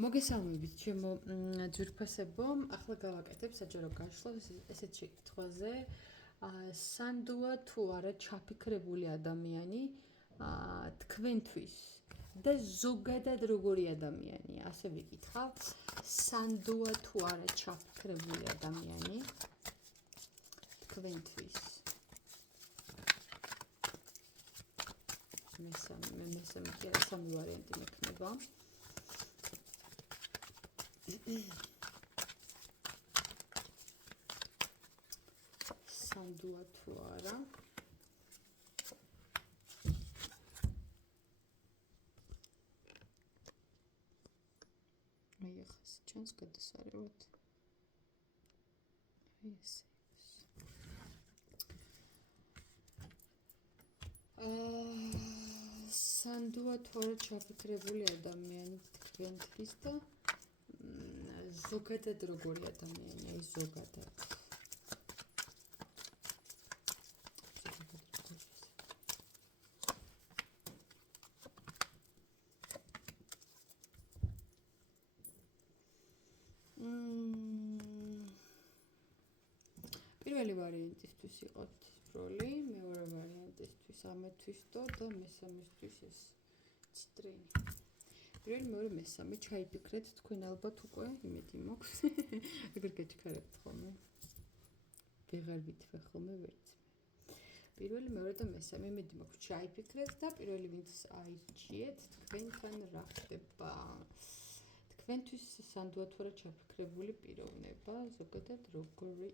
მოგესალმებით, ჩემო ძვირფასებო. ახლა გავაკეთებ საჯარო გაშლას ესეთ შეკითხვაზე. სანდოა თუ არა ჩაფიქრებული ადამიანი თქვენთვის და ზოგადად როგორი ადამიანია? ასე ვიკითხავ. სანდოა თუ არა ჩაფიქრებული ადამიანი თქვენთვის. მესამე კი არა, სამი ვარიანტი მექნება. სანდოა თუ არა აი ახლა ჩანს გადასარევად აი ესე სანდოა თუ არა ჩაფიქრებული ადამიანი თქვენთვის და ზოგადად როგორი ადამიანია ის ზოგადად პირველი ვარიანტისთვის იყო თითროლი, მეორე ვარიანტისთვის ამეთვის და მესამესთვის ეს ციტრინი. პირველი, მეორე, მესამე ჩაიფიქრეთ თქვენ ალბათ უკვე იმედი მაქვს. ეგრე გეჩქარებთ ხოლმე. ვეღარ ვითვე ხოლმე ვერც. პირველი, მეორე და მესამე იმედი მაქვს ჩაიფიქრეთ და პირველი ვინც აირჩიეთ თქვენთან რა ხდება. თქვენთვის სანდოა თუ არა ჩაფიქრებული პიროვნება, ზოგადად როგორი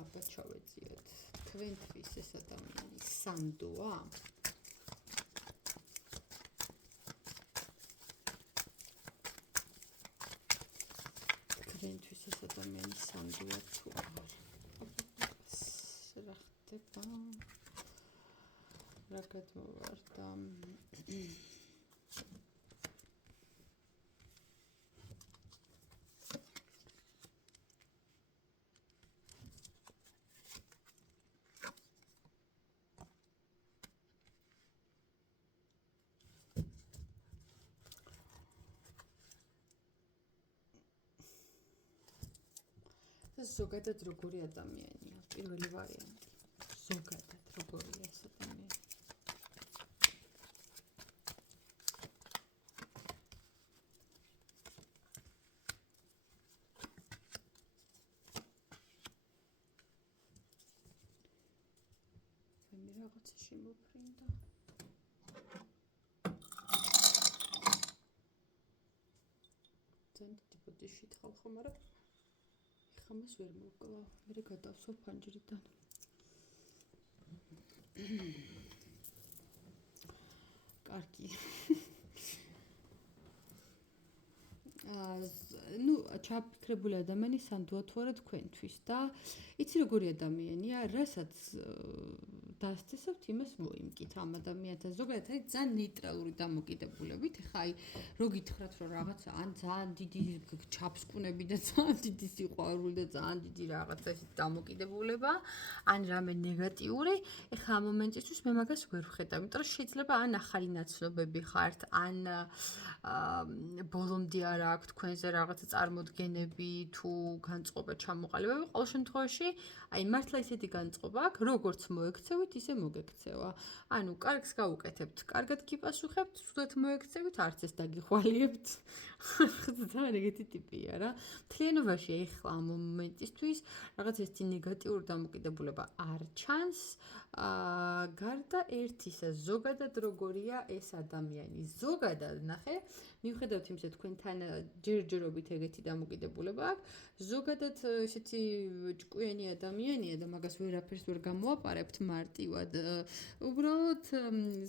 აბა ჩავეძიოთ. თქვენთვის ეს ადამიანი სანდოა? თქვენთვის ეს ადამიანი სანდოა თუ არა? რა ხდება? რა გადმოვარდა? ზოგადად როგორი ადამიანია? პირველი ვარიანტი. ზოგადად როგორია ეს ადამიანი? მე რაღაცა შემოფრინდა. ძალიან დიდი ბოდიში თქალ ხომ არა? ხამას ვერ მოვკლა, მე გადავსვ ფანჯრიდან. კარგი. ჩაფიქრებული ადამიანი სანდოა თუ არა თქვენთვის და იცი როგორი ადამიანია, რასაც დასწესებთ იმას მოიმკით ამ ადამიანთან. ზოგადად არის ძალიან ნეიტრალური დამოკიდებულებით. ეხლა აი რო გითხრათ რომ რაღაცა ან ძალიან დიდი ჩაფსკუნები და ძალიან დიდი სიყვარული და ძალიან დიდი რაღაცა ეს დამოკიდებულება, ან რამე ნეგატიური, ეხლა ამ მომენტისთვის მე მაგას ვერ ვხედავ, იმიტომ რომ შეიძლება ან ახალი ნაცნობები ხართ, ან ბოლომდე არ აქვს თქვენზე რაღაცა წარმოდგენები თუ განწყობა ჩამოყალიბება. ყოველ შემთხვევაში, აი მართლა ისეთი განწყობა აქვს, როგორც მოექცევით, ისე მოგექცევა. ანუ კარგს გავუკეთებთ, კარგად გიპასუხებთ, თუდად მოექცევით, არც ეს დაგიხვალიებთ. ძალიან ეგეთი ტიპია რა. მთლიანობაში ეხლა ამ მომენტისთვის რაღაც ეს ნეგატიური დამოკიდებულება არ ჩანს. გარდა ერთისა, ზოგადად როგორია ეს ადამიანი? ზოგადად ნახე, მიუხედავად იმისა, თქვენთან ჯერჯერობით ეგეთი დამოკიდებულება აქვს, ზოგადად ესეთი ჭკვიანი ადამიანია და მაგას ვერაფერს ვერ გამოაპარებთ მარტივად. უბრალოდ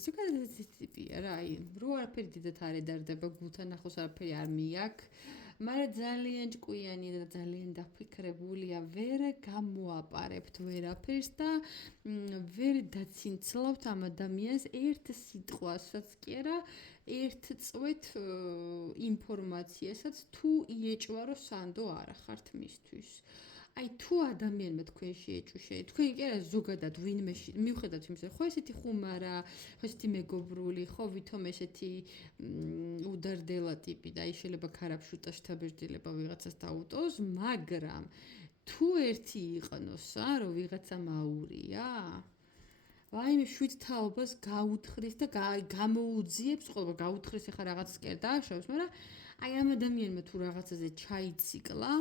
ზოგადად ეს ტიპია რა, აი, რო არაფერი დიდად არ ედარდება, გულთან ახლოს არაფერი არ მიაქვს. მაგრამ ძალიან ჭკვიანი და ძალიან დაფიქრებულია, ვერ გამოაპარებთ ვერაფერს და ვერ დაცინცლავთ ამ ადამიანს ერთ სიტყვასაც კი არა, ერთ წვეთ ინფორმაციასაც თუ იეჭვა რომ სანდო არა ხართ მისთვის. აი თუ ადამიანმა თქვენში ეჭვი თქვენ კი არა ზოგადად ვინმეში მიუხედავთ იმისა ხო ესეთი ხუმარა ხო ესეთი მეგობრული ხო ვითომ ესეთი უდარდელა ტიპი და აი შეიძლება ქარაფშუტა შთაბეჭდილება ვიღაცას დაუტოვოს მაგრამ თუ ერთი იყნოსა რომ ვიღაცა მაურია ვაიმე 7 თაობას გაუთხრის და გამოუძიებს ხოლმე გაუთხრის ახლა რაღაც კერდა შევს მაგრამ აი ამ ადამიანმა თუ რაღაცაზე ჩაიციკლა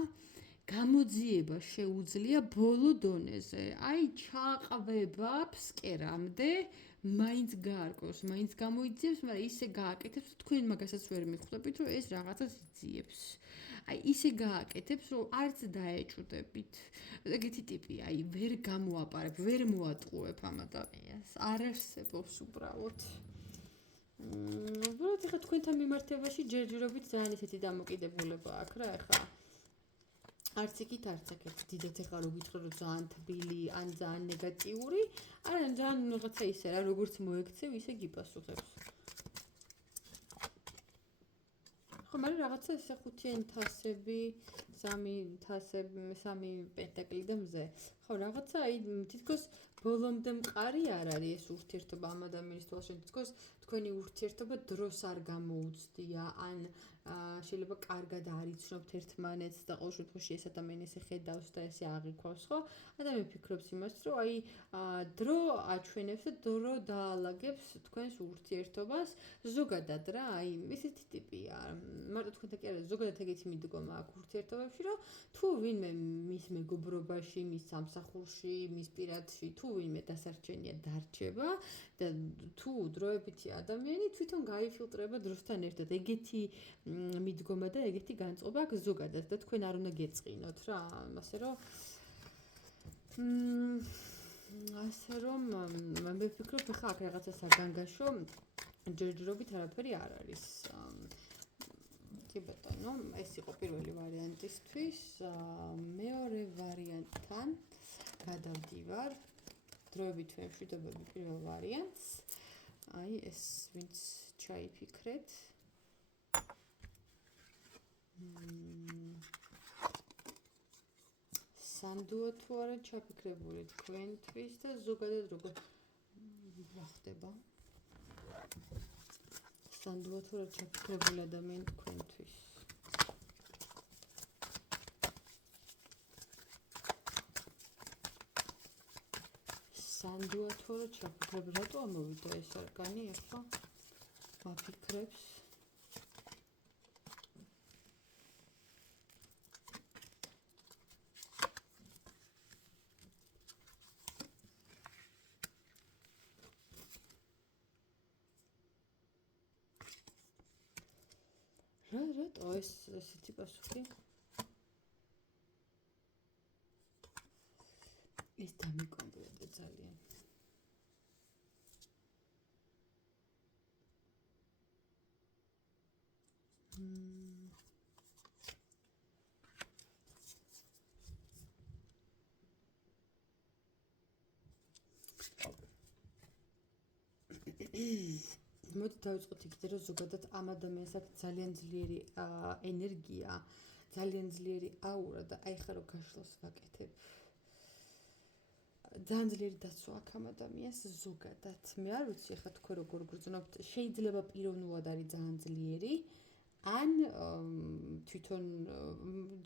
გამოძიება შეუძლია ბოლო დონეზე. აი ჩააყვება ფსკერამდე, მაინც გაარკვევს, მაინც გამოიძიებს, მაგრამ ისე გააკეთებს, თქვენ მაგასაც ვერ მიხვდებით, რომ ეს რაღაცას იძიებს. აი ისე გააკეთებს, რომ არც დაეჭვდებით. ეგეთი ტიპი, აი ვერ გამოაპარებ, ვერ მოატყუებ ამ ადამიანს. არ არსებობს უბრალოდ. უბრალოდ ეხლა თქვენთან მიმართებაში ჯერჯერობით ძალიან ისეთი დამოკიდებულება აქვს რა ეხლა. არც იქით არც აქეთ დიდეთ ეხლა რო გითხრა რომ ძალიან თბილი ან ძალიან ნეგატიური არა ძალიან რაღაცა ისე რა როგორც მოექცევ ისე გიპასუხებს ხო მაგრამ რაღაცა ესე ხუთიანი თასები სამი პენტაკლი და მზე ხო რაღაცა აი თითქოს ბოლომდე მყარი არ არის ეს ურთიერთობა ამ ადამიანის თვალშინ თითქოს თქვენი ურთიერთობა დროს არ გამოუცდია ან შეიძლება კარგად არ იცნობთ ერთმანეთს და ყოველ შემთხვევაში ეს ადამიანი ესე ხედავს და ესე აღიქვავს ხო? ადამიანი ფიქრობს იმას, რომ აი დრო აჩვენებს და დრო დაალაგებს თქვენს ურთიერთობას ზოგადად რა, აი ესეთი ტიპია. მარტო თქვენთან კი არა, ზოგადად ეგეთი მიდგომა აქვს ურთიერთობებში, რომ თუ ვინმე მის მეგობრობაში, მის სამსახურში, მის პირადში, თუ ვინმე დასარჩენია დარჩება და თუ დროებითი ადამიანი თვითონ გაიფილტრება დროსთან ერთად. ეგეთი მიდგომა და ეგეთი განწყობა აქვს ზოგადად და თქვენ არ უნდა გეწყინოთ რა ასე რომ მე ვფიქრობ ხა აქ რაღაცა საგანგაშო ჯერჯერობით არაფერი არ არის კი ბატონო ეს იყო პირველი ვარიანტისთვის მეორე ვარიანტთან გადავდივარ დროებით ვემშვიდობები პირველ ვარიანტს აი ეს ვინც ჩაიფიქრეთ სანდუა თუ არა ჩაფიქრებული თქვენთვის და ზოგადად როგორ ხდება სანდუა თუ არა ჩაფიქრებული ადამიანი თქვენთვის სანდუა თუ არა ჩაფიქრებული რატო ამოვიდა ეს არკანი ახლა მაფიქრებს რატო ესეთი პასუხი ეს დამიკომპლექტა ძალიან მოდი დავიწყოთ იქით რომ ზოგადად ამ ადამიანს აქვს ძალიან ძლიერი ენერგია, ძალიან ძლიერი აურა და აი ხა რომ გაშლოს ვაკეთებ. ძალიან ძლიერი დაცვა აქვს ამ ადამიანს ზოგადად. მე არ ვიცი ხა თქვენ როგორ გრძნობთ, შეიძლება პიროვნულად არის ძალიან ძლიერი, ან თვითონ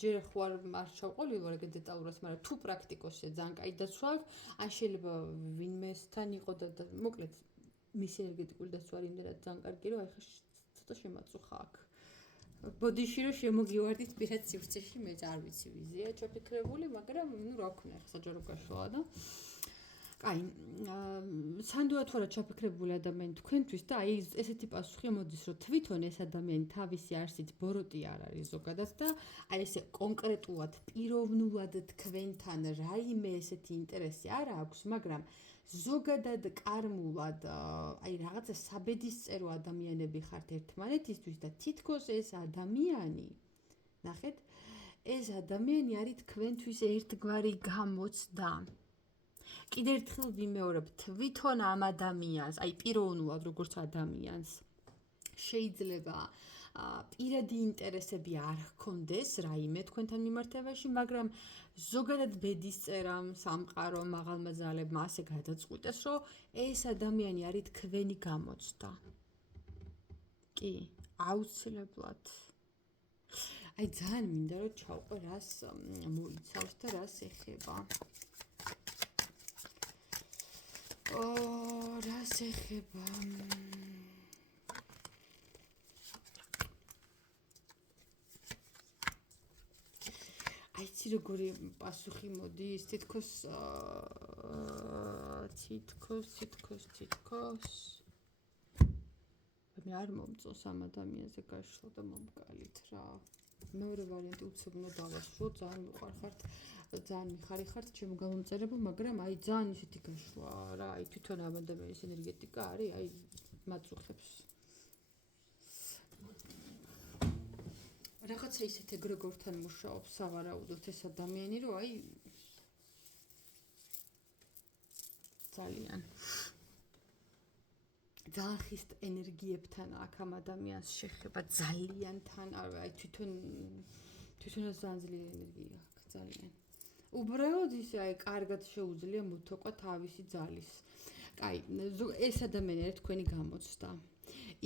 ჯერ ხوار არ ჩავყოლილ ვარ ეგ დეტალურად, მაგრამ თუ პრაქტიკოსია ძალიან კაი დაცვა აქვს, ან შეიძლება ვინმესთან იყო და მოკლედ მისი ენერგეტიკული დაცვა არის იმდენად ძალიან კარგი, რომ აი ხა ცოტა შემაწუხა აქ. ბოდიში რომ შემოგივარდით პირად სივრცეში, მე არ ვიცი ვიზია ჩაფიქრებული, მაგრამ ნუ რა ვქნა, ხა საჯარო გაშლა და აი, სანდუა თუ არა ჩაფიქრებული ადამიანი თქვენთვის და აი ესეთი პასუხი მოდის, რომ თვითონ ეს ადამიანი თავისი არსით ბოროტი არ არის ზოგადად და აი ესე კონკრეტულად პიროვნულად თქვენთან რაიმე ესეთი ინტერესი არ აქვს, მაგრამ ზოგადად კარმულად აი რაღაცა საბედისწერო ადამიანები ხართ ერთმანეთისთვის და თითქოს ეს ადამიანი ნახეთ ეს ადამიანი არის თქვენთვის ერთგვარი გამოცდა კიდევ ერთხელ ვიმეორებ თვითონ ამ ადამიანს აი პიროვნულად როგორც ადამიანს შეიძლება პირადი ინტერესები არ ჰქონდეს რაიმე თქვენთან მიმართებაში, მაგრამ ზოგადად ბედის წერამ, სამყარომ, მაღალმა ძალებმა ასე გადაწყვიტეს, რომ ეს ადამიანი არის თქვენი გამოცდა. კი, აუცილებლად. აი ძალიან მინდა რომ ჩავყო რას მოიცავს და რას ეხება. რას ეხება? აიცი როგორი პასუხი მოდის, თითქოს მე არ მომწონს ამ ადამიანზე გაშლა და მომკალით რა. მეორე ვარიანტი უცებნა დავასრულო, ძალიან მიყვარხართ, ძალიან მიხარიხართ ჩემო გამომწერებო, მაგრამ აი ძალიან ისეთი გაშლა რა, აი თვითონ ამ ადამიანის ენერგეტიკა არის, აი მაწუხებს. რაღაცა ისეთ ეგრეგორთან მუშაობს სავარაუდოდ ეს ადამიანი, რომ აი ძალიან ხისტ ენერგიებთან აქ ამ ადამიანს შეხება ძალიან თან, აი თვითონაც ძალიან ძლიერი ენერგია აქვს, ძალიან. უბრალოდ ისე აი კარგად შეუძლია მოთოკვა თავისი ძალის. აი, ეს ადამიანი არის თქვენი გამოცდა.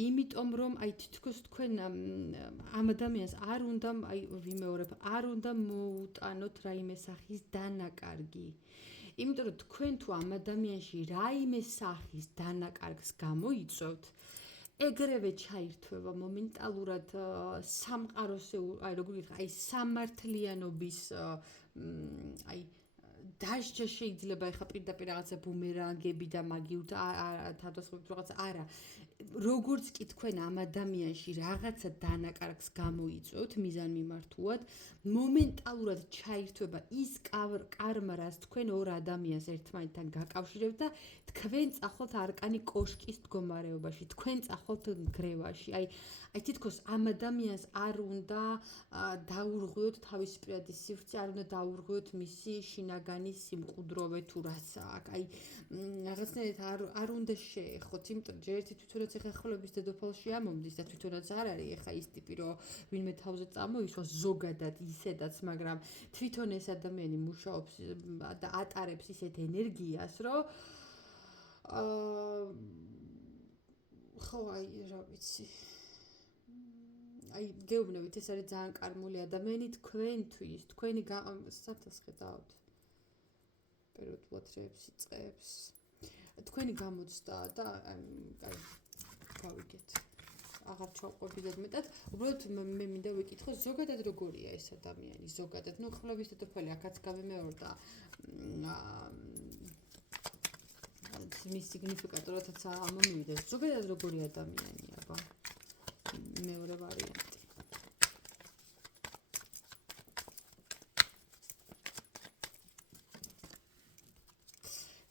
იმიტომ რომ აი თითქოს თქვენ ამ ადამიანს არ უნდა აი ვიმეორებ, არ უნდა მოუტანოთ რაიმე სახის დანაკარგი. იმიტომ რომ თქვენ თუ ამ ადამიანში რაიმე სახის დანაკარგს გამოიწვევთ, ეგრევე ჩაირთვება მომენტალურად სამყაროსე, აი როგორ გითხრა, აი სამართლიანობის აი დასჯა შეიძლება ეხა პირდაპირ რაღაცა ბუმერანგები და მაგივრ თავდასხმებით რაღაცა არა. როგორც კი თქვენ ამ ადამიანში რაღაცა დანაკარგს გამოიწვევთ მიზანმიმართულად, მომენტალურად ჩაირთვება ის კარმა, რაც თქვენ ორ ადამიანს ერთმანეთთან გაკავშირებთ და თქვენ წახვალთ არკანი კოშკის მდგომარეობაში, თქვენ წახვალთ გრევაში. აი თითქოს ამ ადამიანს არ უნდა დაურღვიოთ თავის პირადი სივრცე, არ უნდა დაურღვიოთ მისი შინაგანი სიმყუდროვე თუ რაც აქვს. აი რაღაცნაირად არ უნდა შეეხოთ, იმიტომ რომ ჯერ ერთი თვითონაც ეხა ხლების დედოფალში ამომდის და თვითონაც არ არის ეხა ის ტიპი, რომ ვინმე თავზე წამოისვა ზოგადად ისედაც, მაგრამ თვითონ ეს ადამიანი მუშაობს და ატარებს ისეთ ენერგიას, რომ ხო აი რა ვიცი. აი გეუბნებით, ეს არის ძალიან კარმული ადამიანი თქვენთვის, თქვენი საფასხე დავთ. პერიოდულად რეებს იწყებს. თქვენი გამოცდა და აი გავიგეთ. აღარ ჩავყვებიდეთ მეტად. უბრალოდ მე მინდა ვიკითხო, ზოგადად როგორია ეს ადამიანი, ზოგადად. ნუ ხლების დედოფალი აქაც გამემეორდა. მის სიგნიფიკატორადაც ამომივიდა. ზოგადად როგორი ადამიანია, აბა. მეორე ვარიანტი.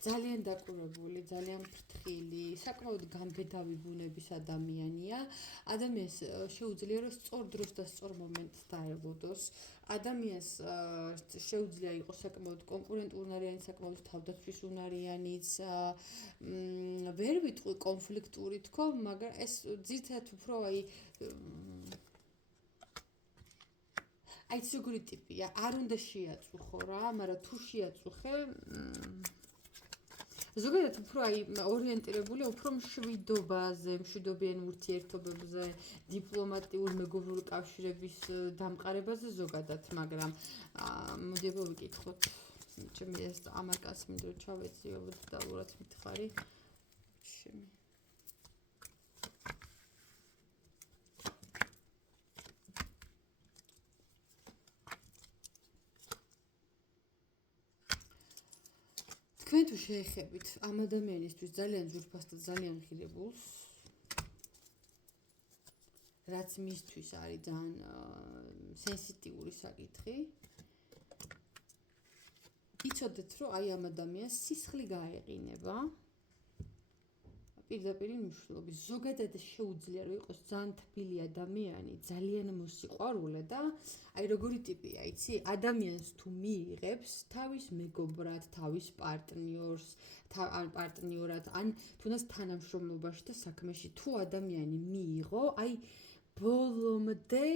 ძალიან დაკვირვებული, ძალიან ფრთხილი, საკმაოდ გამბედავი ბუნების ადამიანია. ადამიანს შეუძლია რომ სწორ დროს და სწორ მომენტს დაელოდოს. ადამიანს შეუძლია იყოს საკმაოდ კონკურენტუნარიანი, საკმაოდ თავდაცვის უნარიანიც. ვერ ვიტყვი კონფლიქტური თქო, მაგრამ ეს ძირითადად უფრო აი როგორი ტიპია, არ უნდა შეაწუხო რა, მაგრამ თუ შეაწუხე ზოგადად უფრო აი ორიენტირებულია უფრო მშვიდობაზე, მშვიდობიან ურთიერთობებზე, დიპლომატიურ მეგობრული კავშირების დამყარებაზე ზოგადად, მაგრამ მოდი აბა ვიკითხოთ. ჩემი ეს ამაკას მინდა რომ ჩავეციო და ურაც მითხარი. ჩემი თქვენ თუ შეეხებით ამ ადამიანისთვის ძალიან ძვირფას და ძალიან ღირებულს, რაც მისთვის არის ძალიან სენსიტიური საკითხი, იცოდეთ, რომ აი ამ ადამიანს სისხლი გაეყინება პირდაპირ მნიშვნელობით. ზოგადად შეუძლია რომ იყოს ძალიან თბილი ადამიანი, ძალიან მოსიყვარულე და აი როგორი ტიპია, იცი, ადამიანს თუ მიიღებს თავის მეგობრად, თავის პარტნიორს, ან პარტნიორად, ან თუნდაც თანამშრომლობაში და საქმეში თუ ადამიანი მიიღო, აი ბოლომდე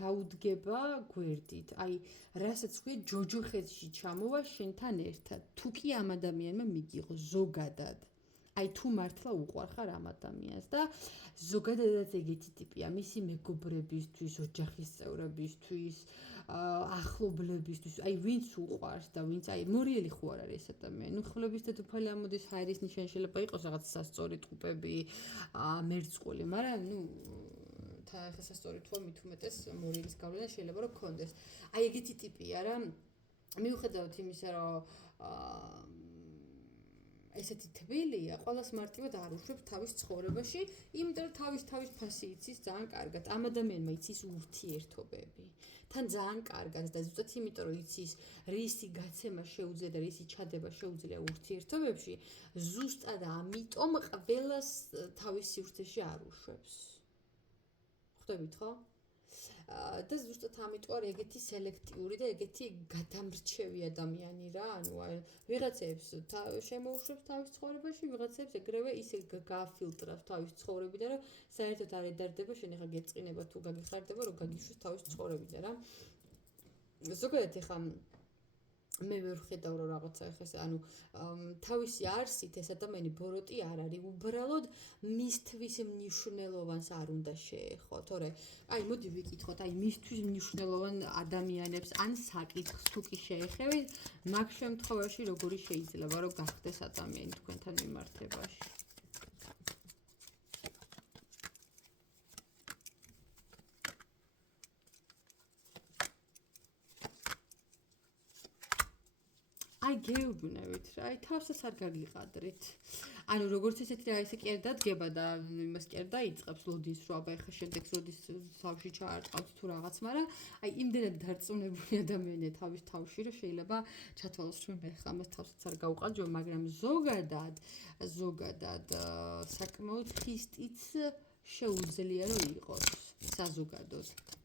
დაუდგება გვერდით. აი, რასაც ვქვი, ჯოჯოხეთში ჩამოვა შენთან ერთად. თუ კი ამ ადამიანმა მიგიღო ზოგადად. აი, თუ მართლა უყვარხარ ამ ადამიანს და ზოგადადაც ეგეთი ტიპია, მისი მეგობრებისთვის, ოჯახის წევრებისთვის, ახლობლებისთვის, აი, ვინც უყვარს და ვინც აი, მორიელი ხო არ არის ეს ადამიანი. ნუ ხვლების დედოფალი ამოდის ჰაერის ნიშანი შეიძლება იყოს რაღაც სასწორი ტყუპები, მერწყული, მაგრამ ნუ ეხლა სასწორი თუა მით უმეტეს მორიელის გავლენა შეიძლება რომ გქონდეს. აი ეგეთი ტიპია რა. მიუხედავად იმისა, რომ ესეთი თბილია, ყოველს მარტივად არ უშვებს თავის ცხოვრებაში, იმიტომ რომ თავის ფასი იცის ძალიან კარგად. ამ ადამიანმა იცის ურთიერთობები. თან ძალიან კარგად და ზუსტად იმიტომ რომ იცის რისი გაცემა შეუძლია და რისი ჩადება შეუძლია ურთიერთობებში, ზუსტად ამიტომ ყველას თავის სივრცეში არ უშვებს. ხვდებით ხო? და ზუსტად ამიტომ არის ეგეთი სელექტიური და ეგეთი გადამრჩევი ადამიანი რა, ანუ ვიღაცებს შემოუშვებს თავის ცხოვრებაში, ვიღაცებს ეგრევე ისე გააფილტრავს თავის ცხოვრებიდან, რომ საერთოდ არ ედარდება, შენ ახლა გეწყინება თუ გაგიხარდება, რომ გაგიშვეს თავის ცხოვრებიდან რა. ზოგადად ახლა მე ვერ ვხედავ რომ რაღაცა ეხა ეს ანუ თავისი არსით ეს ადამიანი ბოროტი არ არის, უბრალოდ მისთვის მნიშვნელოვანს არ უნდა შეეხო, თორე აი მოდი ვიკითხოთ, აი მისთვის მნიშვნელოვან ადამიანებს ან საკითხს თუ კი შეეხევით, მაგ შემთხვევაში როგორი შეიძლება რომ გახდეს ადამიანი თქვენთან მიმართებაში. აი გეუბნებით რა, აი თავსაც არ გაგიყადრით. ანუ როგორც ესეთი რა ესე კერდა დგება და იმას კერდა იწყებს ლოდის რო აბა ეხა შემდეგს როდის თავში ჩაარტყავთ თუ რაღაც, მაგრამ აი იმდენად დარწმუნებული ადამიანია თავის თავში, რომ შეიძლება ჩათვალოს რომ მე ხა ამას თავსაც არ გავუყადრო, მაგრამ ზოგადად საკმაოდ ხისტიც შეუძლია რომ იყოს საზოგადოდ.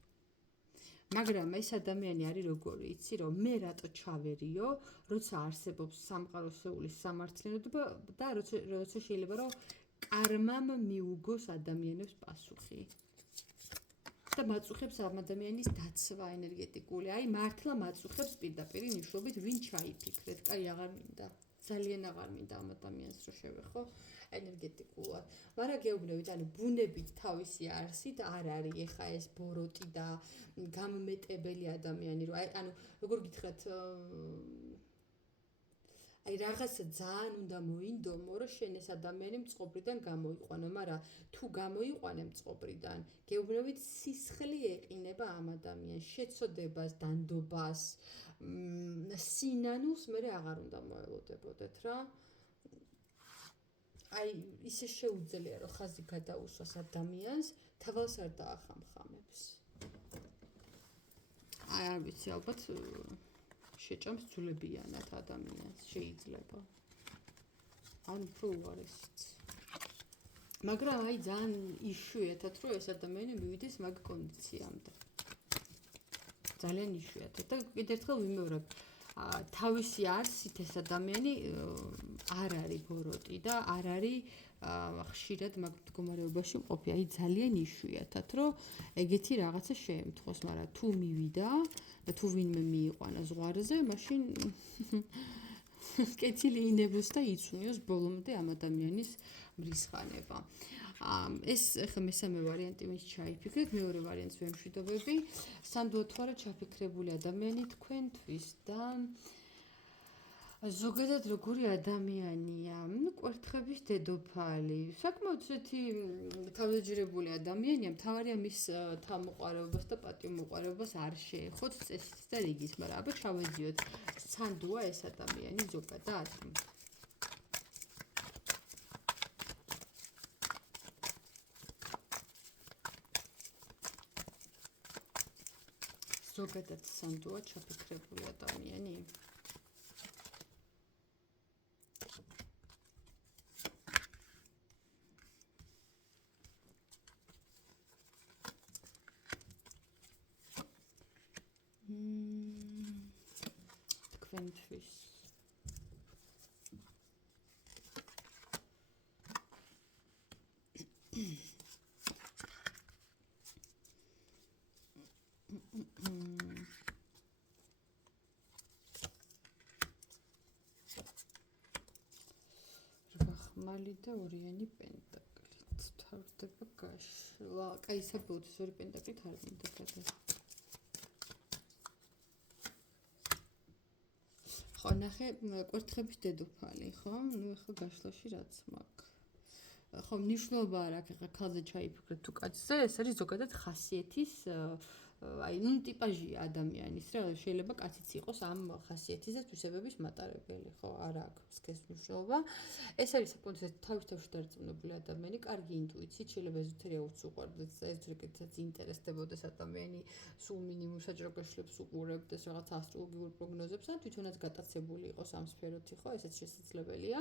მაგრამ ეს ადამიანი არის როგორი, იცი რომ მე რატო ჩავერიო, როცა არსებობს სამყაროსეულის სამართლიანობა და როცა შეიძლება რომ კარმამ მიუგოს ადამიანებს პასუხი. და მაწუხებს ამ ადამიანის დაცვა ენერგეტიკული. აი მართლა მაწუხებს პირდაპირ ნიშნობით ვინ ჩაიფიქრეთ, კაი აღარ მინდა. ძალიან აღარ მინდა ამ ადამიანს რო შევეხო ენერგეტიკულად. მაგრამ გეუბნებით, ანუ ბუნებით თავისი არსით არ არის ეხა ეს ბოროტი და გამმეტებელი ადამიანი, რომ აი ანუ როგორ გითხრათ აი რაღაცა ძალიან უნდა მოინდომო, რომ შენ ეს ადამიანი მწყობრიდან გამოიყვანო, მაგრამ თუ გამოიყვანე მწყობრიდან, გეუბნებით სისხლი ეყინება ამ ადამიანს, შეცოდებას, დანდობას, სინანულს მე აღარ უნდა მოელოდებოდეთ რა. აი ისე შეუძლია რომ ხაზი გადაუსვას ადამიანს, თვალს არ დაახამხამებს. აი არ ვიცი, ალბათ შეჭამს ძვლებიანად ადამიანს, შეიძლება. ან უფრო უარესიც. მაგრამ აი ძალიან იშვიათად რომ ეს ადამიანი მივიდეს მაგ კონდიციამდე. ძალიან იშვიათად და კიდევ ერთხელ ვიმეორებ, თავისი არსით ეს ადამიანი არ არის ბოროტი და არ არის ხშირად მაგ მდგომარეობაში მყოფი. აი ძალიან იშვიათად რომ ეგეთი რაღაცა შეემთხოს, მაგრამ თუ მივიდა და თუ ვინმე მიიყვანა ზღვარზე, მაშინ კეთილი ინებოს და იცუნიოს ბოლომდე ამ ადამიანის მრისხანება. ეს ახლა მესამე ვარიანტი ვინც ჩაიფიქრეთ, მეორე ვარიანტს ვემშვიდობები. სანდუოთ ხარა ჩაფიქრებული ადამიანი თქვენთვის და ზოგადად როგორი ადამიანია, კვერთხების დედოფალი. საკმაოდ ესეთი თავდაჯერებული ადამიანია, მთავარია მის თავმოყარებას და პატივმოყარებას არ შეეხოთ წესის და რიგის, მაგრამ აბა ჩავედიოთ. სანდუა ეს ადამიანი ზოგადად ზოგადად სანდუა ჩაფიქრებული ადამიანი. თქვენთვის მაღალი და ორიანი პენტაკლით. თავდება გაშლა. კაი, საბუთის ორი პენტაკლით არ მინდა გადას. ხო, ნახე, კვერთხების დედოფალი, ხო? ნუ ეხლა გაშლაში რაც მაქვს. ხო, მნიშვნელობა არ აქვს, ეხლა ქალზე ჩაიფიქრეთ თუ კაცზე, ეს არის ზოგადად ხასიათის აი, ნუ ტიპაჟია ადამიანის, რა, შეიძლება კაციც იყოს ამ ხასიათის და თვისებების მატარებელი, ხო, არ აქვს ეს მნიშვნელობა. ეს არის საკუთრებით თავისთავად დარწმუნებული ადამიანი, კარგი ინტუიციით, შეიძლება ეზოთერია უც უყვარდეს, ეზოთერიკითაც ინტერესდებოდეს ადამიანი, სულ მინიმუმ საჯარო გაშლებს უყურებდეს რაღაც ასტროლოგიურ პროგნოზებს, ან თვითონაც გატაცებული იყოს ამ სფეროთი, ხო, ესეც შესაძლებელია.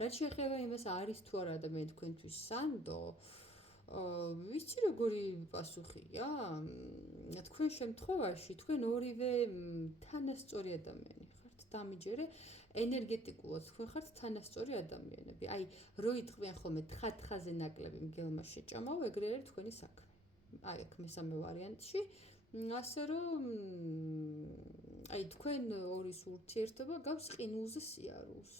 რაც შეეხება იმას, არის თუ არა ადამიანი თქვენთვის სანდო, ვიცი როგორი პასუხია? თქვენ შემთხვევაში თქვენ ორივე თანასწორი ადამიანი ხართ. დამიჯერე ენერგეტიკულად თქვენ ხართ თანასწორი ადამიანები. აი, რო იტყვიან ხოლმე თხა-თხაზე ნაკლები მგელმა შეჭამაო, ეგრე არის თქვენი საქმე. აი, აქ მესამე ვარიანტში, ასე რომ აი, თქვენ ორის ურთიერთობა გავს ყინულზე სიარულს.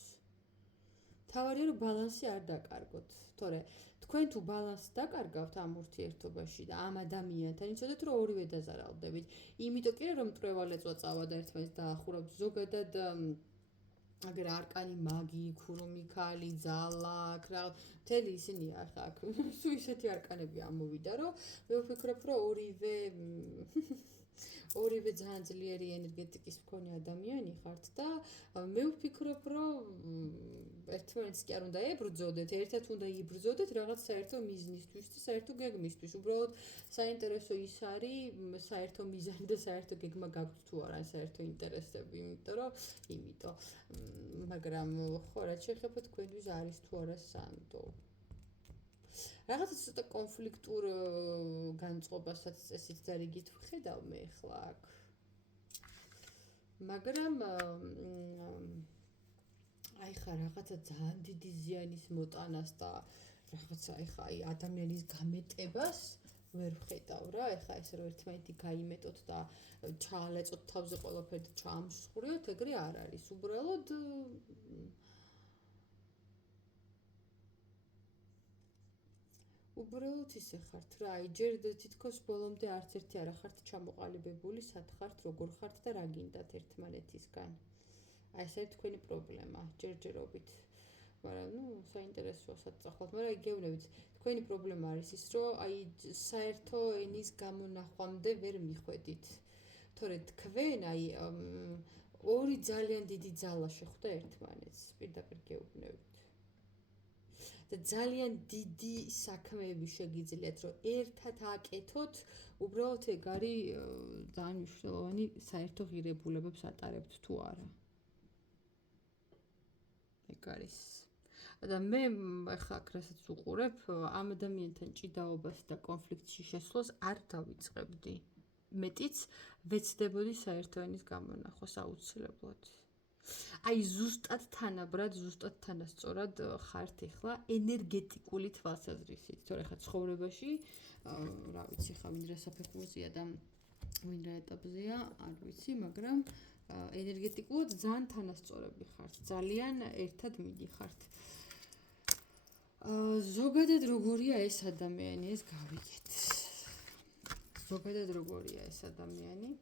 თავარია რომ ბალანსი არ დაკარგოთ. თორე თქვენ თუ ბალანსს დაკარგავთ ამ ურთიერთობაში და ამ ადამიანთან, იცოდეთ რომ ორივე დაზარალდებით. იმიტომ კი რომ მტრევალი წვა წავა და ერთმანეთს დაახურავთ ზოგადად აგერ არკანი მაგი, ქურუმი ქალი, ძალა, რა მთელი ისინი ახლა აქ სულ ისეთი არკანები ამოვიდა რომ მე ვფიქრობ რომ ორივე ძალიან ძლიერი ენერგეტიკის მქონე ადამიანი ხართ და მე ვფიქრობ რომ ერთმანეთს კი არ უნდა ებრძოდეთ, ერთად უნდა იბრძოდეთ რაღაც საერთო მიზნისთვის და საერთო გეგმისთვის. უბრალოდ საინტერესო ის არის საერთო მიზანი და საერთო გეგმა გაქვთ თუ არა, საერთო ინტერესები, იმიტომ. მაგრამ ხო, რაც შეეხება თქვენთვის არის თუ არა სანდო. რაღაცა ცოტა კონფლიქტურ განწყობასაც წესით და რიგით ვხედავ მე ახლა აქ. მაგრამ აი ხა რაღაცა ძალიან დიდი ზიანის მოტანას და რაღაცა ეხა აი ადამიანის გამეტებას ვერ ვხედავ რა. ეხა ესე რომ ერთმანეთი გაიმეტოთ და ჩაალეწოთ თავზე ყველაფერი და ჩაამსხვრიოთ, ეგრე არ არის. უბრალოდ ისე ხართ რა, აი ჯერ თითქოს ბოლომდე არც ერთი არ ხართ ჩამოყალიბებული, სად ხართ, როგორ ხართ და რა გინდათ ერთმანეთისგან. აი ეს არის თქვენი პრობლემა, ჯერჯერობით. მაგრამ ნუ საინტერესოა წახვალთ, მაგრამ გეუბნებით, თქვენი პრობლემა არის ის, რომ აი საერთო ენის გამონახვამდე ვერ მიხვედით. თორე თქვენ აი ორი ძალიან დიდი ძალა შეხვდა ერთმანეთს, პირდაპირ გეუბნებით. და ძალიან დიდი საქმეები შეგიძლიათ, რომ ერთად აკეთოთ, უბრალოდ ეგ არის ძალიან მნიშვნელოვანი საერთო ღირებულებებს ატარებთ თუ არა. ეგ არის. და მე ახლა აქ რასაც უყურებ, ამ ადამიანთან ჭიდაობას და კონფლიქტში შესვლას არ დავიწყებდი. მეტიც ვეცდებოდი საერთო ენის გამონახვას აუცილებლად. აი ზუსტად თანაბრად, ზუსტად თანასწორად ხართ ახლა ენერგეტიკული თვალსაზრისით. თორე ხა ცხოვრებაში, რა ვიცი, ხა ვინ რა საფეხურზეა და ვინ რა ეტაპზეა, არ ვიცი, მაგრამ ენერგეტიკულად ძალიან თანასწორები ხართ, ძალიან ერთად მიდიხართ. ზოგადად როგორია ეს ადამიანი, ეს გავიგეთ. ზოგადად როგორია ეს ადამიანი?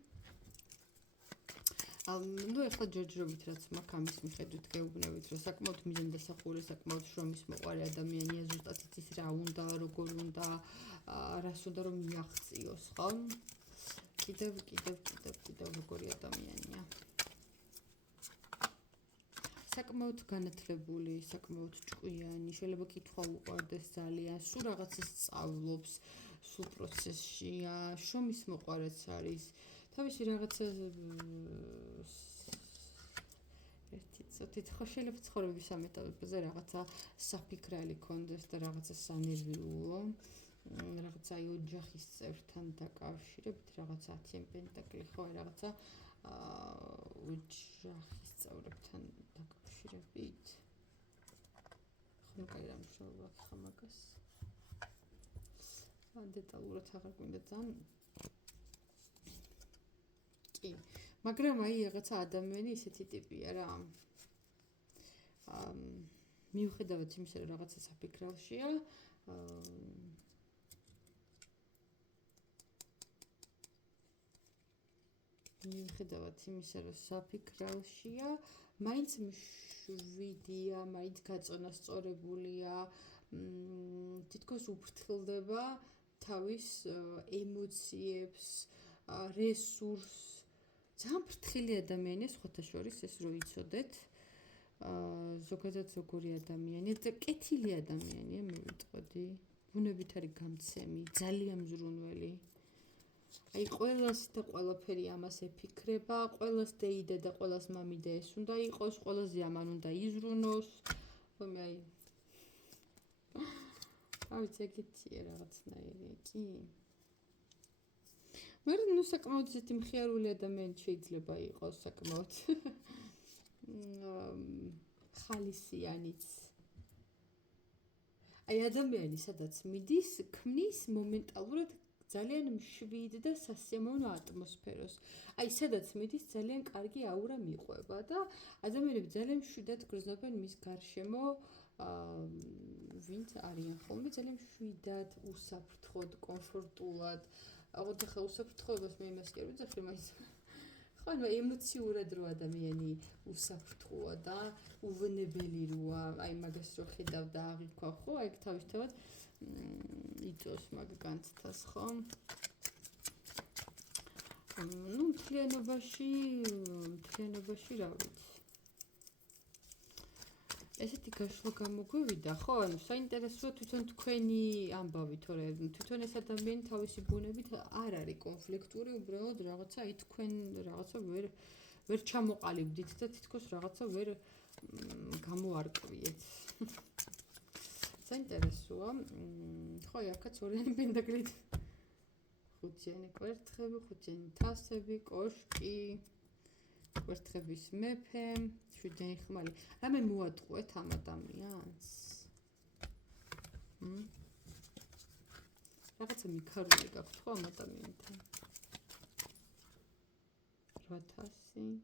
ნუ ეხლა ჯერჯერობით რაც მაქვს ამის მიხედვით გეუბნებით, რომ საკმაოდ მიზანდასახული, საკმაოდ შრომის მოყვარე ადამიანია, ზუსტად იცის რა უნდა, როგორ უნდა, რას უნდა რომ მიაღწიოს, ხო? კიდევ როგორი ადამიანია. საკმაოდ განათლებული, საკმაოდ ჭკვიანი, შეიძლება კითხვა უყვარდეს ძალიან, სულ რაღაცას სწავლობს, სულ პროცესშია, შრომის მოყვარეც არის. თავისი რაღაცა ერთი წუთით ხო შეიძლება ცხოვრების ამ ეტაპებზე რაღაცა საფიქრალი კონდეს და რაღაცა სანერვიულო, რაღაცა აი ოჯახის წევრთან დაკავშირებით, რაღაცა 10 პენტაკლი ხო, რაღაცა ოჯახის წევრებთან დაკავშირებით. ხო, კაი რა მნიშვნელობა აქვს მაგას. დეტალურად აღარ გვინდა ძალიან. მაგრამ აი რაღაცა ადამიანი ისეთი ტიპია რა. მიუხედავად იმისა, რომ რაღაცა საფიქრალშია, მაინც მშვიდია, მაინც გაწონასწორებულია, თითქოს უფრთხილდება თავის ემოციებს, რესურსს. ძალიან ფრთხილი ადამიანია, სხვათა შორის ეს რო იცოდეთ. ზოგადად ზოგური ადამიანია და კეთილი ადამიანია, მე ვიტყოდი. ბუნებით არის გამცემი, ძალიან მზრუნველი. აი ყველას და ყველაფერი ამას ეფიქრება, ყველას დეიდა და ყველას მამიდა ეს უნდა იყოს, ყველაზე ამან უნდა იზრუნოს. ხომ აი ავიც ეგეთია რაღაცნაირი, კი. მაგრამ ნუ საკმაოდ ისეთი მხიარული ადამიანი შეიძლება იყოს საკმაოდ ხალისიანიც. აი ადამიანი სადაც მიდის, ქმნის მომენტალურად ძალიან მშვიდ და სასიამოვნო ატმოსფეროს. აი სადაც მიდის ძალიან კარგი აურა მიყვება და ადამიანები ძალიან მშვიდად გრძნობენ მის გარშემო, ვინც არიან ხოლმე ძალიან მშვიდად, უსაფრთხოდ, კომფორტულად. აღარ ხა უსაფრთხოებას მე იმას კი არ ვიძახი, მაინც ხო, ემოციურად რო ადამიანი უსაფრთხოა და უვნებელი როა, აი მაგას რო ხედავ და აღიქვა, ხო, აი თავისთავად იწოს მაგ განცდას, ხო? ნუ მთლიანობაში რა ვიცი. ესეთი გაშლა გამოგვივიდა, ხო? ანუ საინტერესოა თვითონ თქვენი ამბავი, თორე თვითონ ეს ადამიანი თავისი ბუნებით არ არის კონფლიქტური, უბრალოდ რაღაცა აი თქვენ რაღაცა ვერ ჩამოყალიბდით და თითქოს რაღაცა ვერ გამოარკვიეთ. საინტერესოა. ხო, აქაც ორიანი პენტაკლით. ხუთიანი კვერთხები, ხუთიანი თასები, კოშკი, კვერთხების მეფე, შვიდიანი ხმალი. რამე მოატყუეთ ამ ადამიანს? რაღაცა მიქარული გაქვთ ხო ამ ადამიანთან? 800,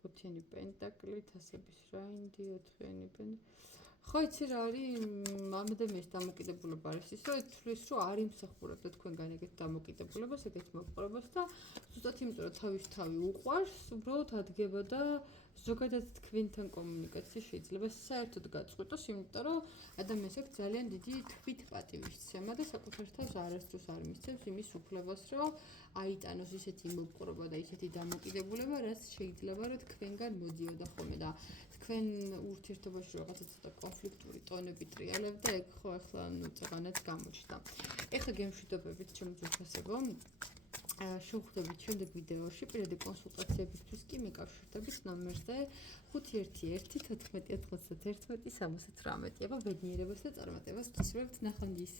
ხუთიანი პენტაკლი, თასების რაინდი, ოთხიანი პენტაკლი. ხო, იცი რა არის ამ ადამიანის დამოკიდებულება არის ის, რომ თulis რომ არ იმსახურებდა თქვენგან ეგეთ დამოკიდებულებას, ეგეთ მოპყრობას და ზუსტად იმიტომ რომ თავი უყვარს, უბრალოდ ადგება და ზოგადად თქვენთან კომუნიკაცია შეიძლება საერთოდ გაწყვიტოს, იმიტომ რომ ადამიანს აქვს ძალიან დიდი თვით პატივისცემა და საკუთარ თავს არასდროს არ მისცემს იმის უფლებას, რომ აიტანოს ისეთი მოპყრობა და ისეთი დამოკიდებულება, რაც შეიძლება რომ თქვენგან მოდიოდა ხოლმე და თქვენ ურთიერთობაში რაღაცა ცოტა კონფლიქტური ტონები ტრიალებდა, ეგ ხო ახლა ნუ წაღანაც გამოჩნდა. ეხლა გემშვიდობებით ჩემო ძვირფასებო. შევხვდებით შემდეგ ვიდეოში, პირადი კონსულტაციებისთვის კი მეკავშირდებით ნომერზე 511 14 91 68. აბა ბედნიერებას და წარმატებას გისურვებთ, ნახვამდის.